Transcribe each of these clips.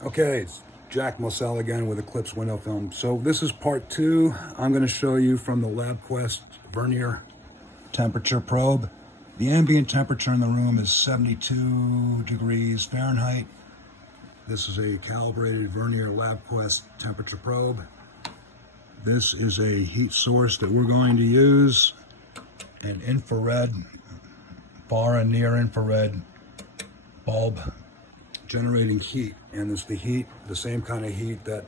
Okay, it's Jack Moselle again with Eclipse Window Film. So this is part two. I'm going to show you from the LabQuest vernier temperature probe. The ambient temperature in the room is 72 degrees Fahrenheit. This is a calibrated vernier LabQuest temperature probe. This is a heat source that we're going to use, an infrared, far and near infrared bulb generating heat, and it's the heat, the same kind of heat that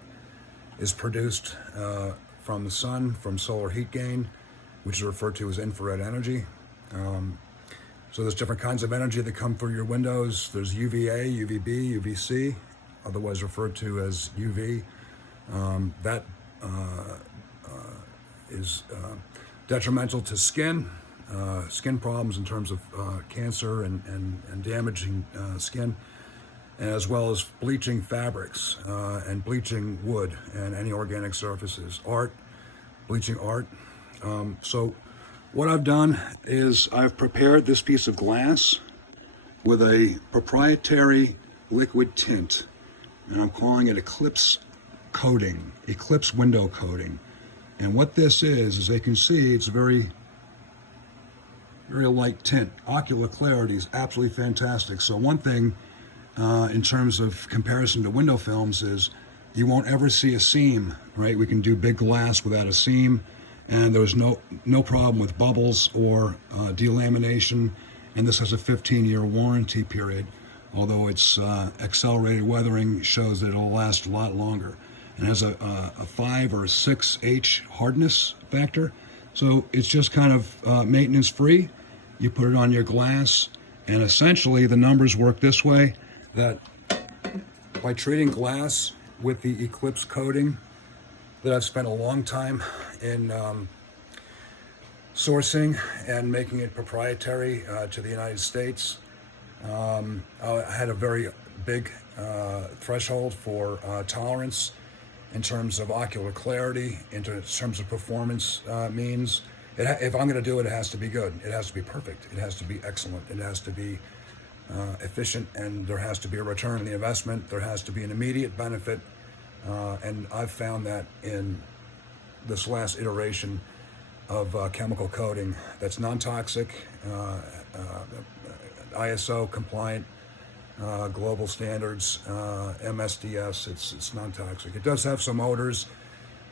is produced from the sun, from solar heat gain, which is referred to as infrared energy. So there's different kinds of energy that come through your windows. There's UVA, UVB, UVC, otherwise referred to as UV. That is detrimental to skin problems in terms of cancer and damaging skin, as well as bleaching fabrics and bleaching wood and any organic surfaces, bleaching art. So what I've done is I've prepared this piece of glass with a proprietary liquid tint, and I'm calling it Eclipse Coating, Eclipse Window Coating. And what this is, as you can see, it's a very light tint. Ocular clarity is absolutely fantastic. So one thing in terms of comparison to window films is you won't ever see a seam, right? We can do big glass without a seam, and there's no problem with bubbles or delamination, and this has a 15-year warranty period, although its accelerated weathering shows that it'll last a lot longer, and has a 5 or 6 H hardness factor, so it's just kind of maintenance free. You put it on your glass, and essentially the numbers work this way, that by treating glass with the Eclipse coating that I've spent a long time in sourcing and making it proprietary to the United States, I had a very big threshold for tolerance in terms of ocular clarity, in terms of performance means. If I'm going to do it, it has to be good. It has to be perfect. It has to be excellent. It has to be efficient, and there has to be a return on the investment. There has to be an immediate benefit, and I've found that in this last iteration of chemical coating that's non-toxic, ISO compliant, global standards, MSDS. It's non-toxic. It does have some odors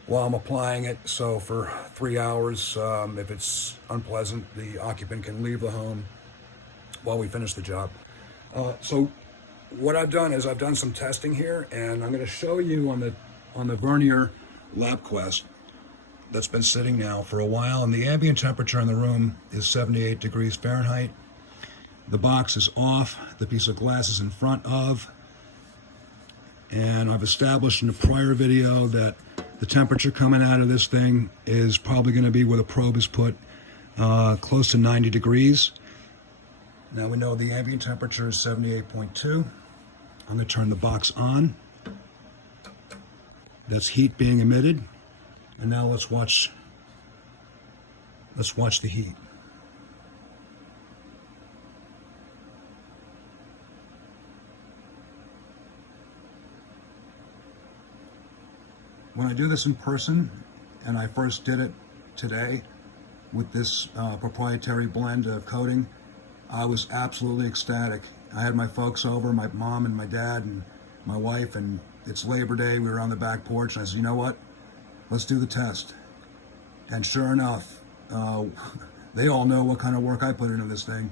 while I'm applying it, so for 3 hours, if it's unpleasant, the occupant can leave the home while we finish the job. So what I've done is I've done some testing here, and I'm going to show you on the vernier LabQuest that's been sitting now for a while, and the ambient temperature in the room is 78 degrees Fahrenheit. The box is off, the piece of glass is in front of, and I've established in a prior video that the temperature coming out of this thing is probably going to be where the probe is put, close to 90 degrees. Now we know the ambient temperature is 78.2. I'm going to turn the box on. That's heat being emitted. And now let's watch the heat. When I do this in person, and I first did it today with this proprietary blend of coating, I was absolutely ecstatic. I had my folks over, my mom and my dad and my wife, and it's Labor Day. We were on the back porch, and I said, you know what? Let's do the test. And sure enough, they all know what kind of work I put into this thing.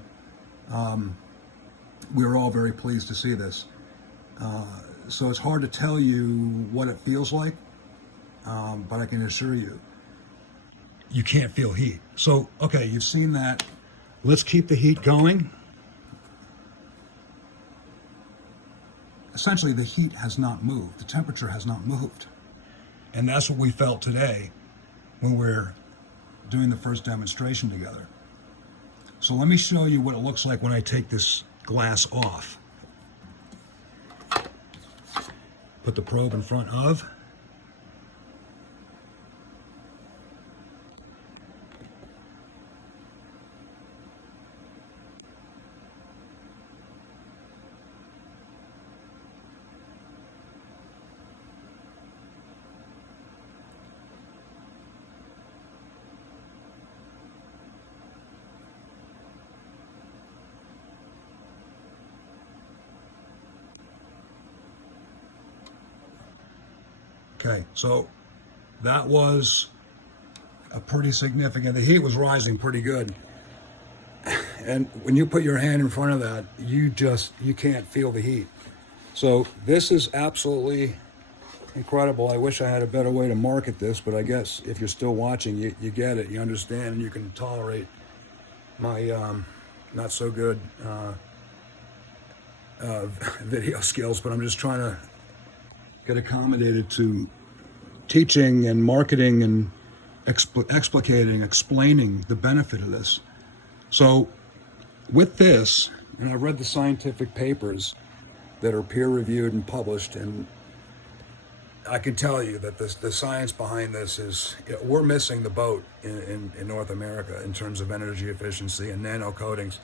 We were all very pleased to see this. So it's hard to tell you what it feels like, but I can assure you, you can't feel heat. So, okay, you've seen that. Let's keep the heat going. Essentially, the heat has not moved. The temperature has not moved. And that's what we felt today when we're doing the first demonstration together. So let me show you what it looks like when I take this glass off. Put the probe in front of. Okay, so that was a pretty significant, the heat was rising pretty good. And when you put your hand in front of that, you can't feel the heat. So this is absolutely incredible. I wish I had a better way to market this, but I guess if you're still watching, you get it, you understand, and you can tolerate my not so good video skills, but I'm just trying to get accommodated to teaching and marketing and explaining the benefit of this. So with this, and I've read the scientific papers that are peer-reviewed and published, and I can tell you that the science behind this is, we're missing the boat in North America in terms of energy efficiency and nano coatings.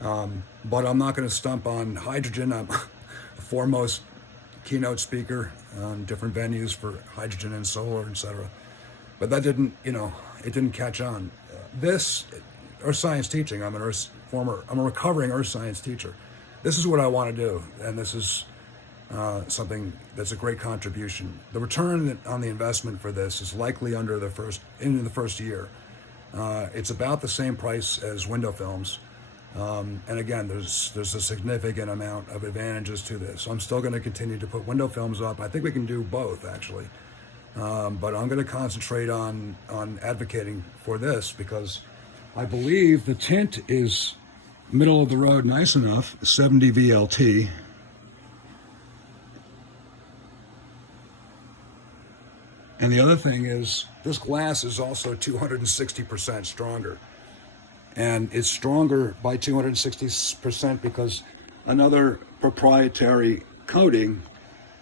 But I'm not going to stump on hydrogen. I'm a foremost keynote speaker on different venues for hydrogen and solar, etc. But that didn't, it didn't catch on. This, earth science teaching, I'm a recovering earth science teacher. This is what I want to do, and this is something that's a great contribution. The return on the investment for this is likely in the first year. It's about the same price as window films. And again, there's a significant amount of advantages to this. So I'm still going to continue to put window films up. I think we can do both, actually. But I'm going to concentrate on advocating for this because I believe the tint is middle of the road nice enough, 70 VLT. And the other thing is, this glass is also 260% stronger. And it's stronger by 260% because another proprietary coating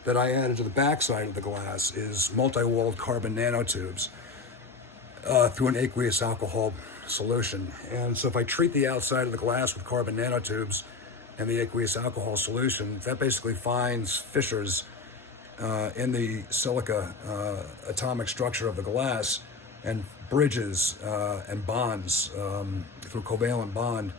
that I added to the backside of the glass is multi-walled carbon nanotubes through an aqueous alcohol solution. And so if I treat the outside of the glass with carbon nanotubes and the aqueous alcohol solution, that basically finds fissures in the silica atomic structure of the glass and bridges and bonds through covalent bond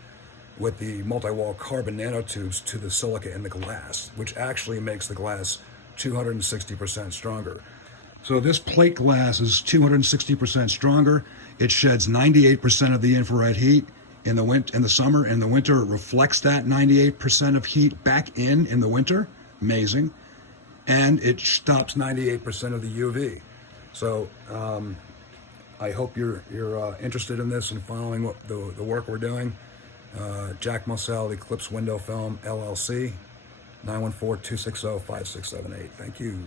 with the multi-wall carbon nanotubes to the silica in the glass, which actually makes the glass 260% stronger. So this plate glass is 260% stronger. It sheds 98% of the infrared heat in the summer. In the winter, it reflects that 98% of heat back in the winter. Amazing. And it stops 98% of the UV. So I hope you're interested in this and following the work we're doing. Jack Moselle, Eclipse Window Film, LLC, 914-260-5678. Thank you.